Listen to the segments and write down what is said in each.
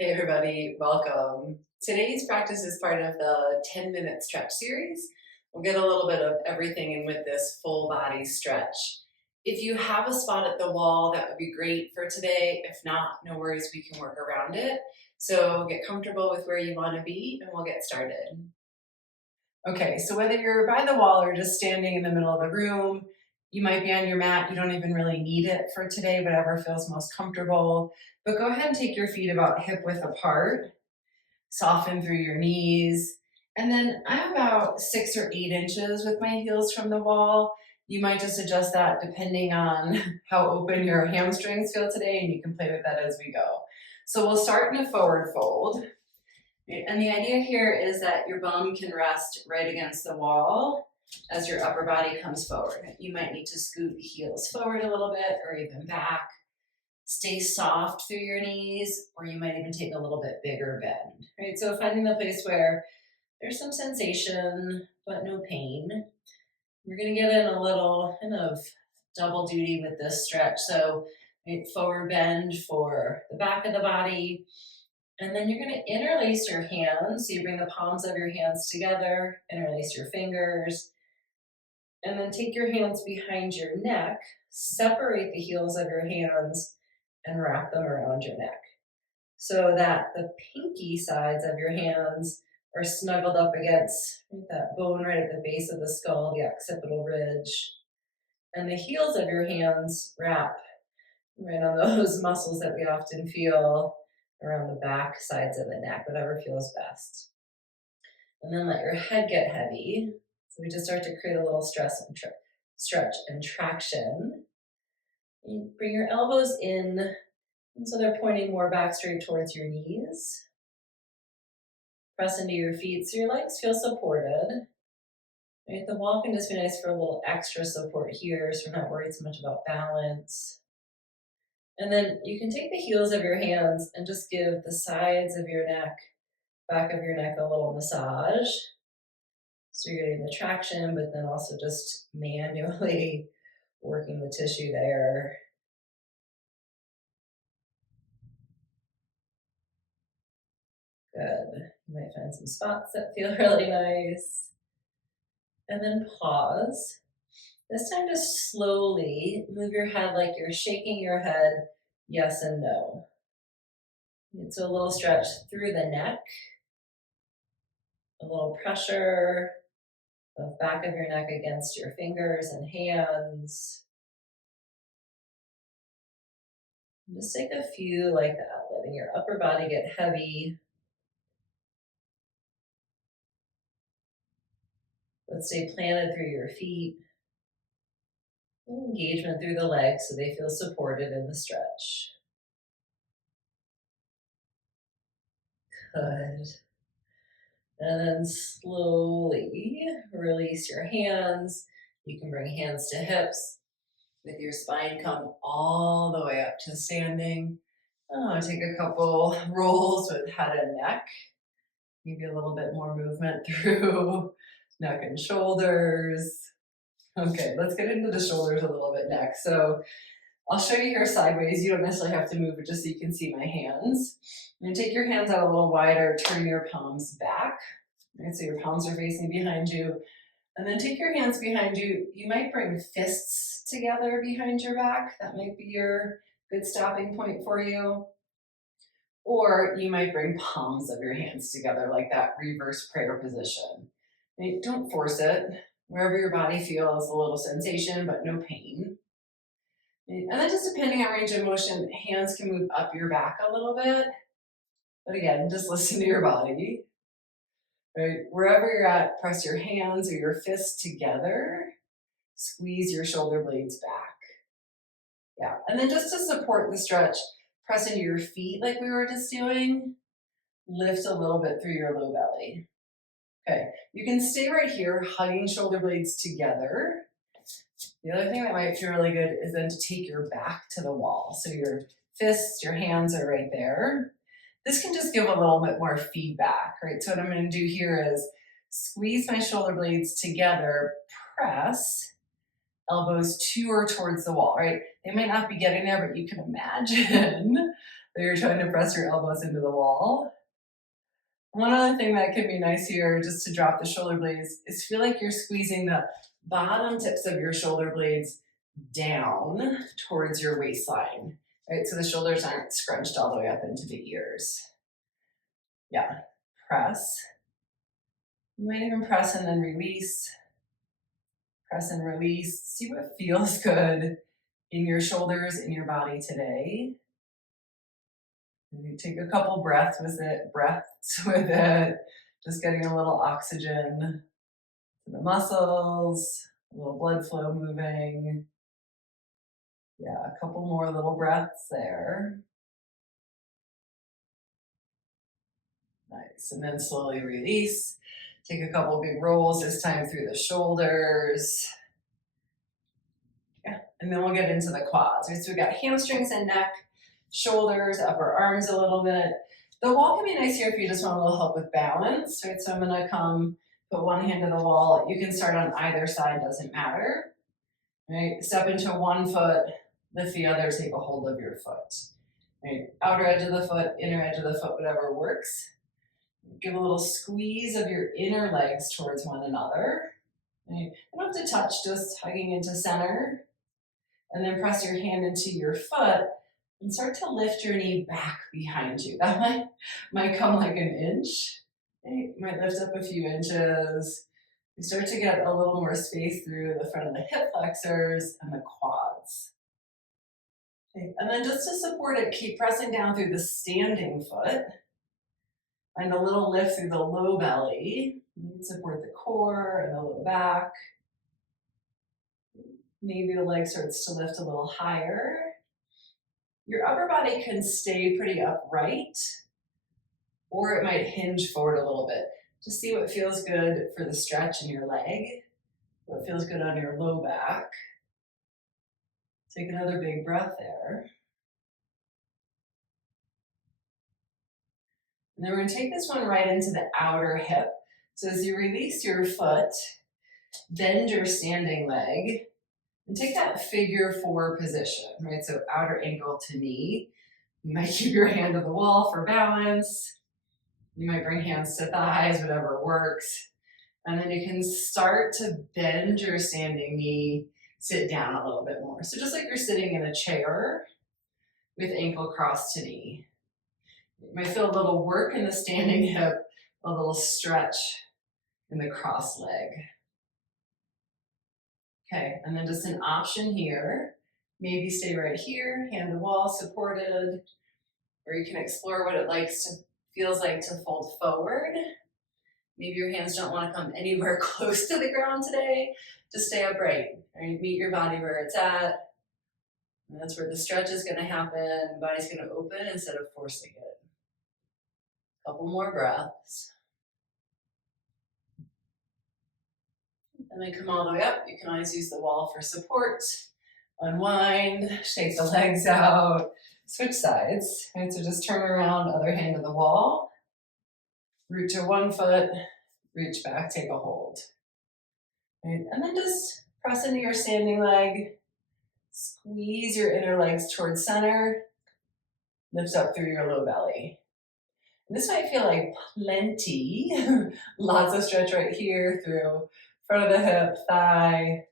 Hey everybody, welcome. Today's practice is part of the 10-minute stretch series. We'll get a little bit of everything in with this full body stretch. If you have a spot at the wall, that would be great for today. If not, no worries, we can work around it. So get comfortable with where you want to be and we'll get started. Okay, so whether you're by the wall or just standing in the middle of the room, you might be on your mat. You don't even really need it for today, whatever feels most comfortable. But go ahead and take your feet about hip width apart, soften through your knees. And then I'm about 6 or 8 inches with my heels from the wall. You might just adjust that depending on how open your hamstrings feel today, and you can play with that as we go. So we'll start in a forward fold. And the idea here is that your bum can rest right against the wall as your upper body comes forward. You might need to scoot the heels forward a little bit or even back. Stay soft through your knees, or you might even take a little bit bigger bend, right? So finding the place where there's some sensation, but no pain. We're gonna get in a little kind of double duty with this stretch. So forward bend for the back of the body, and then you're gonna interlace your hands. So you bring the palms of your hands together, interlace your fingers, and then take your hands behind your neck, separate the heels of your hands, and wrap them around your neck so that the pinky sides of your hands are snuggled up against that bone right at the base of the skull, the occipital ridge. And the heels of your hands wrap right on those muscles that we often feel around the back sides of the neck, whatever feels best. And then let your head get heavy. So we just start to create a little stretch and traction. You bring your elbows in, and so they're pointing more back straight towards your knees. Press into your feet so your legs feel supported. Right? The wall can just be nice for a little extra support here, so we're not worried so much about balance. And then you can take the heels of your hands and just give the sides of your neck, back of your neck, a little massage. So you're getting the traction, but then also just manually working the tissue there. Good. You might find some spots that feel really nice. And then pause. This time just slowly move your head like you're shaking your head yes and no. It's a little stretch through the neck, a little pressure, the back of your neck against your fingers and hands. And just take a few like that, letting your upper body get heavy. Let's stay planted through your feet. Engagement through the legs so they feel supported in the stretch. Good. And then slowly release your hands. You can bring hands to hips with your spine come all the way up to standing. Take a couple rolls with head and neck. Maybe a little bit more movement through neck and shoulders. Okay, let's get into the shoulders a little bit next. So I'll show you here sideways. You don't necessarily have to move it just so you can see my hands. And take your hands out a little wider, turn your palms back. Right, so your palms are facing behind you. And then take your hands behind you. You might bring fists together behind your back. That might be your good stopping point for you. Or you might bring palms of your hands together like that reverse prayer position. Right, don't force it. Wherever your body feels a little sensation, but no pain. And then just depending on range of motion, hands can move up your back a little bit. But again, just listen to your body. Right? Wherever you're at, press your hands or your fists together. Squeeze your shoulder blades back. Yeah, and then just to support the stretch, press into your feet like we were just doing. Lift a little bit through your low belly. Okay, you can stay right here, hugging shoulder blades together. The other thing that might feel really good is then to take your back to the wall. So your fists, your hands are right there. This can just give a little bit more feedback, right? So what I'm going to do here is squeeze my shoulder blades together, press, elbows to or towards the wall, right? They might not be getting there, but you can imagine So you're trying to press your elbows into the wall. One other thing that can be nice here, just to drop the shoulder blades, is feel like you're squeezing the bottom tips of your shoulder blades down towards your waistline, right? So the shoulders aren't scrunched all the way up into the ears. Yeah, press. You might even press and then release. Press and release. See what feels good in your shoulders, in your body today. You take a couple breaths with it, just getting a little oxygen to the muscles, a little blood flow moving. Yeah, a couple more little breaths there. Nice, and then slowly release. Take a couple big rolls, this time through the shoulders. Yeah, and then we'll get into the quads. Right? So we got hamstrings and neck, shoulders, upper arms a little bit. The wall can be nice here if you just want a little help with balance, right? So I'm gonna come, put one hand to the wall. You can start on either side, doesn't matter, right? Step into one foot, lift the other, take a hold of your foot, right? Outer edge of the foot, inner edge of the foot, whatever works. Give a little squeeze of your inner legs towards one another, right? You don't have to touch, just hugging into center, and then press your hand into your foot and start to lift your knee back behind you. That might come like an inch. Okay? You might lift up a few inches. You start to get a little more space through the front of the hip flexors and the quads. Okay? And then just to support it, keep pressing down through the standing foot. Find a little lift through the low belly. Support the core and the low back. Maybe the leg starts to lift a little higher. Your upper body can stay pretty upright, or it might hinge forward a little bit. Just see what feels good for the stretch in your leg, what feels good on your low back. Take another big breath there. And then we're going to take this one right into the outer hip. So as you release your foot, bend your standing leg, and take that figure four position, right? So outer ankle to knee. You might keep your hand to the wall for balance. You might bring hands to thighs, whatever works. And then you can start to bend your standing knee, sit down a little bit more. So just like you're sitting in a chair with ankle cross to knee. You might feel a little work in the standing hip, a little stretch in the cross leg. Okay, and then just an option here. Maybe stay right here, hand to wall, supported, or you can explore what it feels like to fold forward. Maybe your hands don't want to come anywhere close to the ground today. Just stay upright, right? Meet your body where it's at. And that's where the stretch is going to happen. The body's going to open instead of forcing it. Couple more breaths. And then come all the way up. You can always use the wall for support. Unwind, shake the legs out, switch sides. Right, so just turn around, other hand to the wall. Root to one foot, reach back, take a hold. Right, and then just press into your standing leg. Squeeze your inner legs towards center. Lift up through your low belly. And this might feel like plenty. Lots of stretch right here through front of the hip, thigh.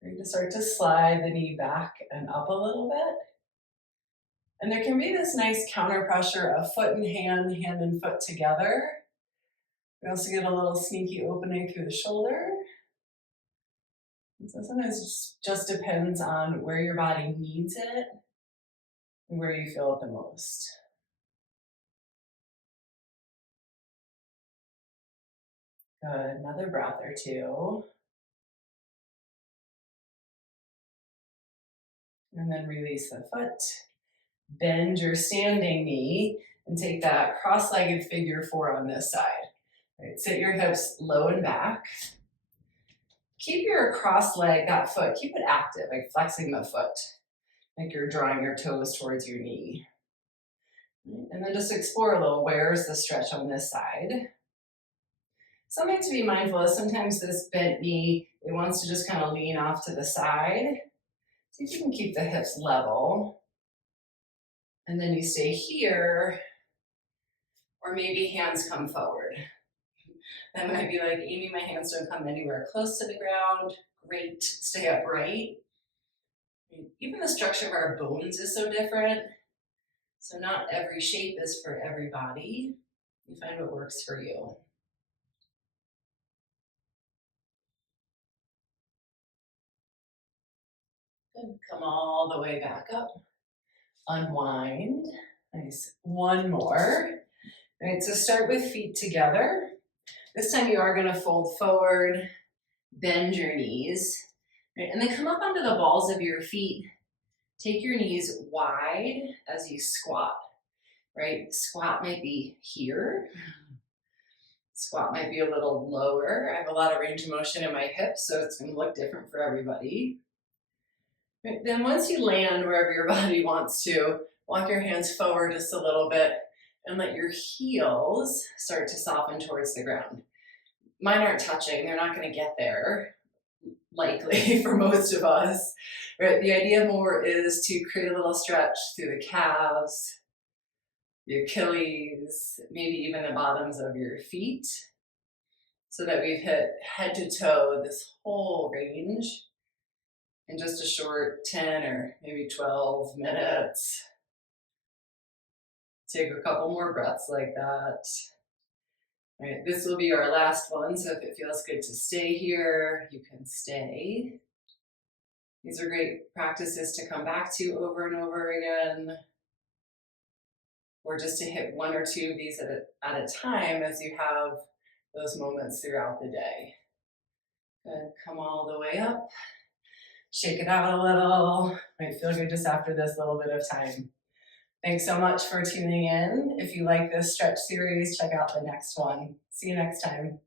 You're going to start to slide the knee back and up a little bit. And there can be this nice counter pressure of foot and hand and foot together. We also get a little sneaky opening through the shoulder. And so sometimes it just depends on where your body needs it and where you feel it the most. Good, another breath or two. And then release the foot. Bend your standing knee and take that cross-legged figure four on this side. Right, sit your hips low and back. Keep your cross leg, that foot, keep it active, like flexing the foot, like you're drawing your toes towards your knee. And then just explore a little, where's the stretch on this side? Something to be mindful is sometimes this bent knee, it wants to just kind of lean off to the side. See if you can keep the hips level. And then you stay here, or maybe hands come forward. That might be like, Amy, my hands don't come anywhere close to the ground. Great, stay upright. Even the structure of our bones is so different. So not every shape is for everybody. You find what works for you. Good, come all the way back up. Unwind, nice, one more. All right, so start with feet together. This time you are gonna fold forward, bend your knees, right? And then come up onto the balls of your feet. Take your knees wide as you squat, right? Squat might be here. Squat might be a little lower. I have a lot of range of motion in my hips, so it's gonna look different for everybody. Right, then once you land wherever your body wants to, walk your hands forward just a little bit and let your heels start to soften towards the ground. Mine aren't touching, they're not gonna get there, likely for most of us. Right, the idea more is to create a little stretch through the calves, the Achilles, maybe even the bottoms of your feet, so that we've hit head to toe this whole range in just a short 10 or maybe 12 minutes. Take a couple more breaths like that. All right, this will be our last one, so if it feels good to stay here, you can stay. These are great practices to come back to over and over again, or just to hit one or two of these at a time as you have those moments throughout the day. Good, come all the way up. Shake it out a little. Might feel good just after this little bit of time. Thanks so much for tuning in. If you like this stretch series, check out the next one. See you next time.